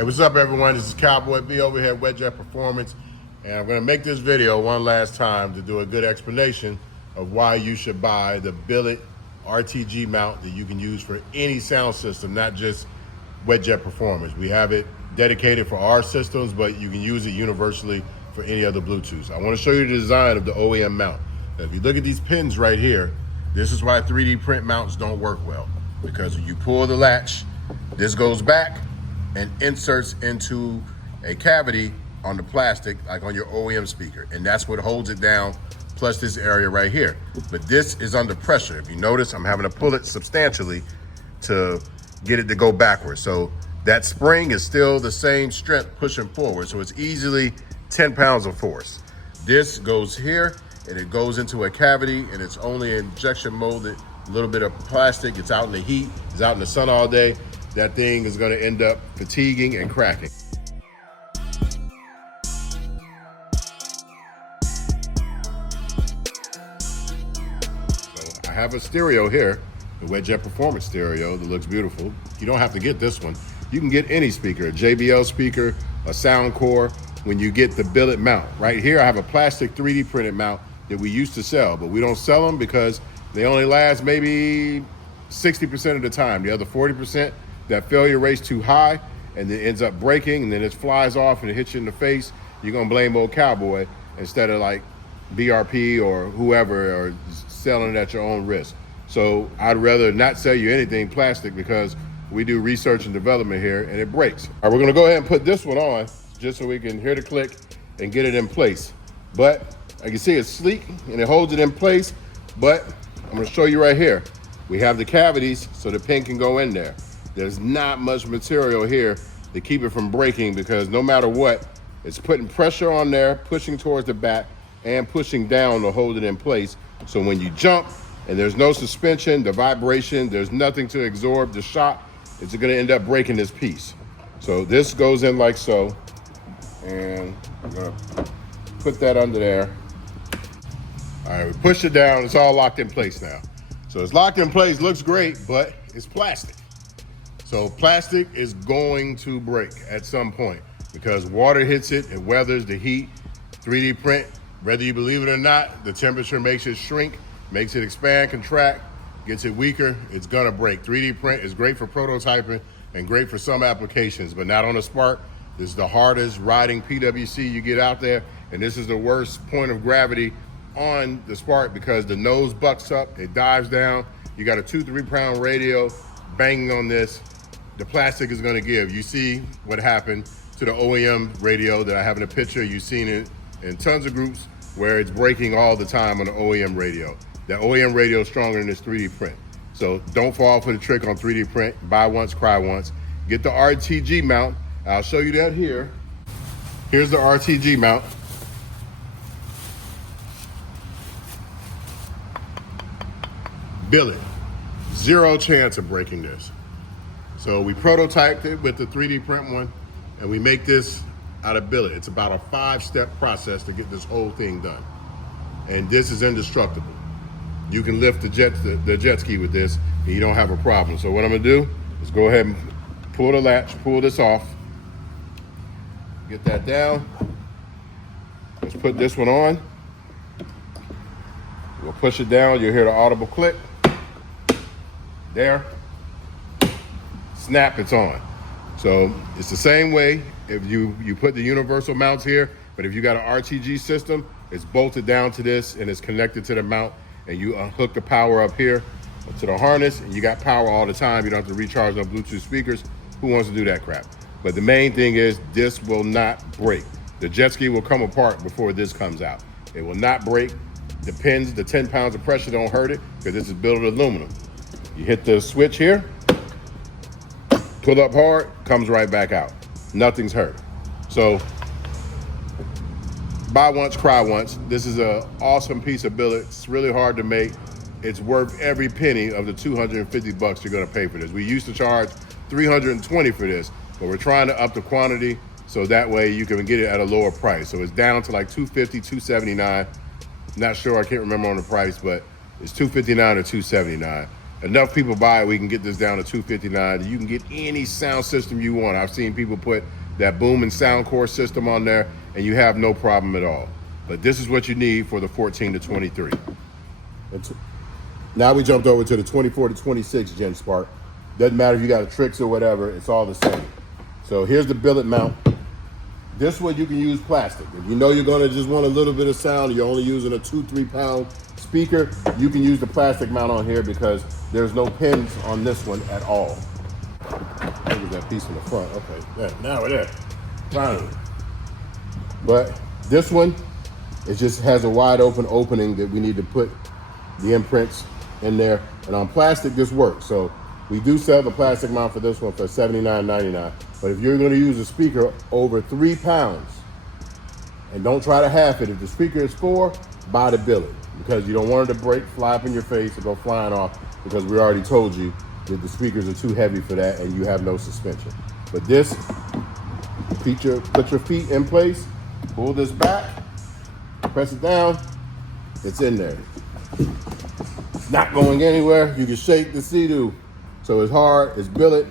Hey, what's up everyone? This is Cowboy B over here at Wetjet Performance, and I'm gonna make this video one last time to do a good explanation of why you should buy the billet RTG mount that you can use for any sound system, not just Wetjet Performance. We have it dedicated for our systems, but you can use it universally for any other Bluetooth. I wanna show you the design of the OEM mount. Now, if you look at these pins right here, this is why 3D print mounts don't work well. Because when you pull the latch, this goes back and inserts into a cavity on the plastic, like on your OEM speaker. And that's what holds it down, plus this area right here. But this is under pressure. If you notice, I'm having to pull it substantially to get it to go backwards. So that spring is still the same strength pushing forward. So it's easily 10 pounds of force. This goes here and it goes into a cavity, and it's only injection molded, a little bit of plastic. It's out in the heat, it's out in the sun all day. That thing is going to end up fatiguing and cracking. So I have a stereo here, the Wetjet Performance stereo that looks beautiful. You don't have to get this one. You can get any speaker, a JBL speaker, a Soundcore, when you get the billet mount. Right here I have a plastic 3D printed mount that we used to sell, but we don't sell them because they only last maybe 60% of the time. The other 40%, that failure rate's too high, and then it ends up breaking, and then it flies off and it hits you in the face. You're gonna blame old Cowboy instead of like BRP or whoever, or selling it at your own risk. So I'd rather not sell you anything plastic because we do research and development here and it breaks. All right, we're gonna go ahead and put this one on just so we can hear the click and get it in place. But I can see it's sleek and it holds it in place, but I'm gonna show you right here. We have the cavities so the pin can go in there. There's not much material here to keep it from breaking, because no matter what, it's putting pressure on there, pushing towards the back and pushing down to hold it in place. So when you jump and there's no suspension, the vibration, there's nothing to absorb the shock, it's gonna end up breaking this piece. So this goes in like so, and I'm gonna put that under there. All right, we push it down, it's all locked in place now. So it's locked in place, looks great, but it's plastic. So plastic is going to break at some point because water hits it, it weathers the heat. 3D print, whether you believe it or not, the temperature makes it shrink, makes it expand, contract, gets it weaker, it's gonna break. 3D print is great for prototyping and great for some applications, but not on a Spark. This is the hardest riding PWC you get out there, and this is the worst point of gravity on the Spark because the nose bucks up, it dives down. You got a 2-3 pound radio banging on this. The plastic is gonna give. You see what happened to the OEM radio that I have in a picture. You've seen it in tons of groups where it's breaking all the time on the OEM radio. The OEM radio is stronger than this 3D print. So don't fall for the trick on 3D print. Buy once, cry once. Get the RTG mount. I'll show you that here. Here's the RTG mount. Billet, zero chance of breaking this. So we prototyped it with the 3D print one, and we make this out of billet. It's about a 5-step process to get this whole thing done. And this is indestructible. You can lift the jet ski with this, and you don't have a problem. So what I'm gonna do is go ahead and pull the latch, pull this off, get that down. Let's put this one on. We'll push it down, you'll hear the audible click. There. Snap, it's on. So it's the same way if you put the universal mounts here, but if you got an RTG system, it's bolted down to this and it's connected to the mount, and you hook the power up here to the harness, and you got power all the time. You don't have to recharge no Bluetooth speakers. Who wants to do that crap? But the main thing is this will not break. The jet ski will come apart before this comes out. It will not break. The pins, the 10 pounds of pressure don't hurt it because this is built of aluminum. You hit the switch here, pull up hard, comes right back out. Nothing's hurt. So buy once, cry once. This is an awesome piece of billet. It's really hard to make. It's worth every penny of the 250 bucks you're gonna pay for this. We used to charge 320 for this, but we're trying to up the quantity so that way you can get it at a lower price. So it's down to like 250, 279. Not sure, I can't remember on the price, but it's 259 or 279. enough people buy it, we can get this down to $259. You can get any sound system you want. I've seen people put that boom and sound core system on there, and you have no problem at all. But this is what you need for the 14 to 23. Now we jumped over to the 24 to 26 Gen Spark. Doesn't matter if you got a Trixx or whatever, it's all the same. So here's the billet mount. This one you can use plastic. If you know you're gonna just want a little bit of sound, you're only using a 2-3 pound speaker, you can use the plastic mount on here because there's no pins on this one at all. Look at that piece in the front. Okay, yeah, now we're there. Finally. But this one, it just has a wide open opening that we need to put the imprints in there. And on plastic, this works. So we do sell the plastic mount for this one for $79.99. But if you're gonna use a speaker over 3 pounds, and don't try to half it. If the speaker is 4, buy the billet, because you don't want it to break, fly up in your face, or go flying off, because we already told you that the speakers are too heavy for that and you have no suspension. But this feature, put your feet in place, pull this back, press it down, it's in there. Not going anywhere. You can shake the seadoo. So it's hard, it's billet.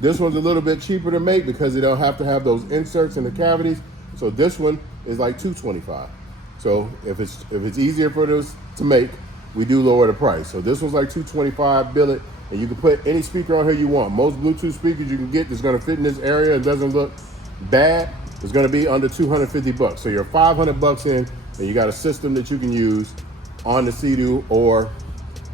This one's a little bit cheaper to make because they don't have to have those inserts in the cavities. So this one is like $225. So if it's easier for this to make, we do lower the price. So this one's like $225 billet, and you can put any speaker on here you want. Most Bluetooth speakers you can get that's gonna fit in this area and doesn't look bad is gonna be under 250 bucks. So you're 500 bucks in, and you got a system that you can use on the seadoo or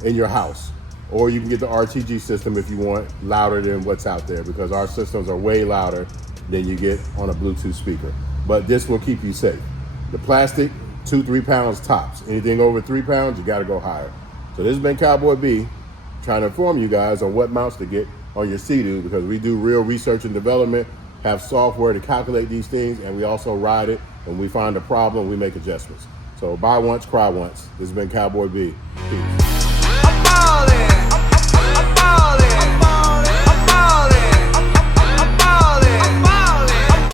in your house. Or you can get the RTG system if you want louder than what's out there, because our systems are way louder than you get on a Bluetooth speaker. But this will keep you safe. The plastic, 2-3 pounds tops. Anything over 3 pounds, you gotta go higher. So this has been Cowboy B, trying to inform you guys on what mounts to get on your seadoo, because we do real research and development, have software to calculate these things, and we also ride it. When we find a problem, we make adjustments. So buy once, cry once. This has been Cowboy B. Peace. I'm ballin'.